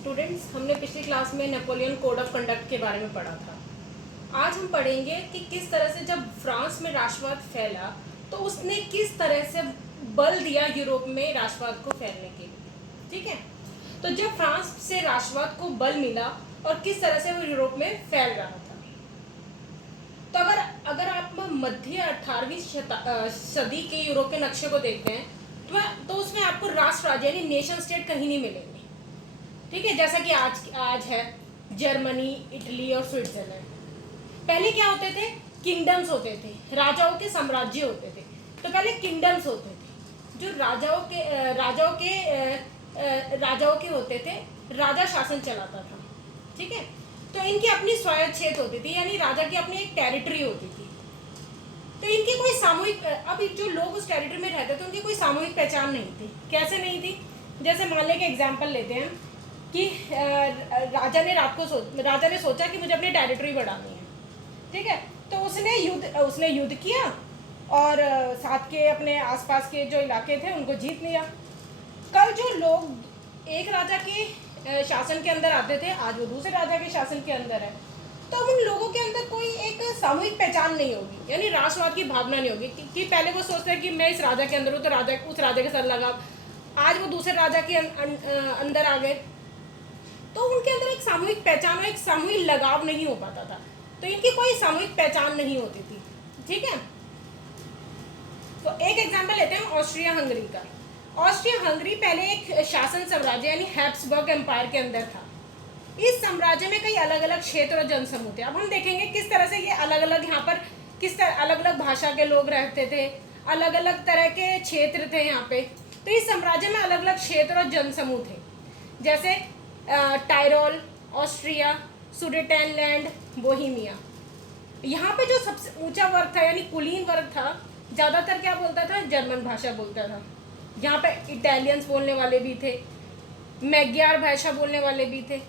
Students, हमने पिछली class में नेपोलियन कोड ऑफ कंडक्ट के बारे में पढ़ा था। आज हम पढ़ेंगे कि किस तरह से जब फ्रांस में राष्ट्रवाद फैला तो उसने किस तरह से बल दिया यूरोप में राष्ट्रवाद को फैलने के लिए। ठीक है, तो जब फ्रांस से राष्ट्रवाद को बल मिला और किस तरह से वो यूरोप में फैल रहा था। तो अगर आप मध्य 18वीं सदी के यूरोप के नक्शे को देखते हैं तो उसमें आपको राष्ट्र राज्य यानी नेशन स्टेट कहीं नहीं मिलेंगे। ठीक है, जैसा कि आज है जर्मनी, इटली और स्विट्जरलैंड। पहले क्या होते थे? किंगडम्स होते थे, राजाओं के साम्राज्य होते थे। तो पहले किंगडम्स होते थे जो राजाओं के होते थे, राजा शासन चलाता था। ठीक है, तो इनकी अपनी स्वायत्त क्षेत्र होती थी, यानी राजा की अपनी एक टेरिटरी होती थी। तो इनकी कोई सामूहिक, अब जो लोग उस टेरिटरी में रहते थे उनकी कोई सामूहिक पहचान नहीं थी। कैसे नहीं थी? जैसे मान लें कि एग्जाम्पल लेते हैं कि राजा ने सोचा कि मुझे अपनी टेरिटरी बढ़ानी है। ठीक है, तो उसने युद्ध किया और साथ के अपने आसपास के जो इलाके थे उनको जीत लिया। कल जो लोग एक राजा के शासन के अंदर आते थे, आज वो दूसरे राजा के शासन के अंदर है, तो उन लोगों के अंदर कोई एक सामूहिक पहचान नहीं होगी, यानी राष्ट्रवाद की भावना नहीं होगी कि पहले वो सोचते हैं कि मैं इस राजा के अंदर हूँ तो उस राजा के साथ लगा, आज वो दूसरे राजा के अंदर आ गए, तो उनके अंदर एक सामूहिक पहचान और एक सामूहिक लगाव नहीं हो पाता था। तो इनकी कोई सामूहिक पहचान नहीं होती थी। ठीक है, तो एक एग्जांपल लेते हैं ऑस्ट्रिया हंगरी का। ऑस्ट्रिया हंगरी पहले एक शासन साम्राज्य यानी हैब्सबर्ग एम्पायर के अंदर था। इस साम्राज्य में कई अलग अलग क्षेत्र और जनसमूह थे। अब हम देखेंगे किस तरह से ये अलग अलग यहाँ पर किस तरह अलग अलग भाषा के लोग रहते थे, अलग अलग तरह के क्षेत्र थे यहाँ पे। तो इस साम्राज्य में अलग अलग क्षेत्र और जनसमूह थे, जैसे टायरोल, ऑस्ट्रिया, सुडेटेनलैंड, बोहीमिया। यहाँ पे जो सबसे ऊंचा वर्ग था यानी कुलीन वर्ग था, ज़्यादातर क्या बोलता था? जर्मन भाषा बोलता था। यहाँ पे इटालियंस बोलने वाले भी थे, मैग्यार भाषा बोलने वाले भी थे,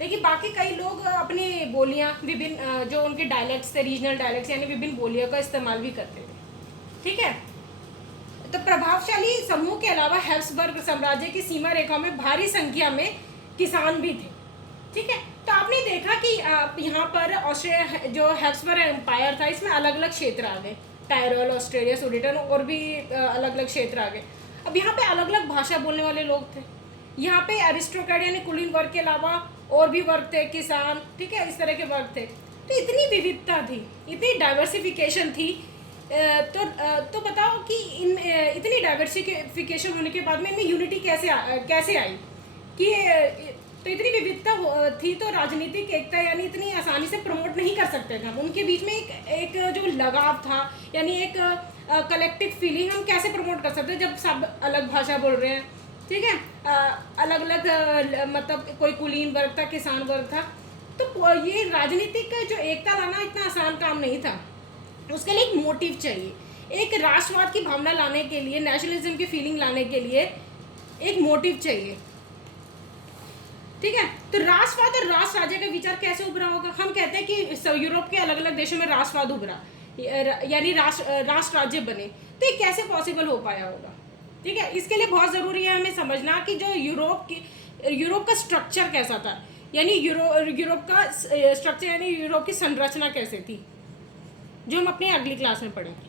लेकिन बाकी कई लोग अपनी बोलियाँ विभिन्न जो उनके डायलेक्ट्स थे, रीजनल डायलेक्ट्स यानी विभिन्न बोलियों का इस्तेमाल भी करते थे। ठीक है, तो प्रभावशाली समूह के अलावा हैब्सबर्ग साम्राज्य की सीमा रेखा में भारी संख्या में किसान भी थे। ठीक है, तो आपने देखा कि यहाँ पर ऑस्ट्रिया जो हैब्सबर्ग एम्पायर था इसमें अलग अलग क्षेत्र आ गए, टायरोल, ऑस्ट्रेलिया, सुडेटन और भी अलग अलग क्षेत्र आ गए। अब यहाँ पे अलग अलग भाषा बोलने वाले लोग थे। यहाँ पे अरिस्टोक्रेट यानी कुलीन वर्ग के अलावा और भी वर्ग थे, किसान, ठीक है, इस तरह के वर्ग थे। तो इतनी विविधता थी, इतनी डाइवर्सिफिकेशन थी। तो बताओ कि इतनी डाइवर्सिफिकेशन होने के बाद में इनमें यूनिटी कैसे आई कि तो इतनी विविधता थी तो राजनीतिक एकता यानी इतनी आसानी से प्रमोट नहीं कर सकते थे हम। उनके बीच में एक जो लगाव था यानी एक कलेक्टिव फीलिंग हम कैसे प्रमोट कर सकते जब सब अलग भाषा बोल रहे हैं। ठीक है, अलग अलग मतलब कोई कुलीन वर्ग था, किसान वर्ग था, तो ये राजनीतिक जो एकता लाना इतना आसान काम नहीं था। उसके लिए एक मोटिव चाहिए, एक राष्ट्रवाद की भावना लाने के लिए, नेशनलिज्म की फीलिंग लाने के लिए एक मोटिव चाहिए। ठीक है, तो राष्ट्रवाद और राष्ट्र राज्य का विचार कैसे उभरा होगा? हम कहते हैं कि यूरोप के अलग अलग देशों में राष्ट्रवाद उभरा यानी राष्ट्र राज्य बने। तो ये कैसे पॉसिबल हो पाया होगा? ठीक है, इसके लिए बहुत ज़रूरी है हमें समझना कि जो यूरोप का स्ट्रक्चर कैसा था, यानी यूरोप का स्ट्रक्चर यानी यूरोप की संरचना कैसे थी, जो हम अपनी अगली क्लास में पढ़ेंगे।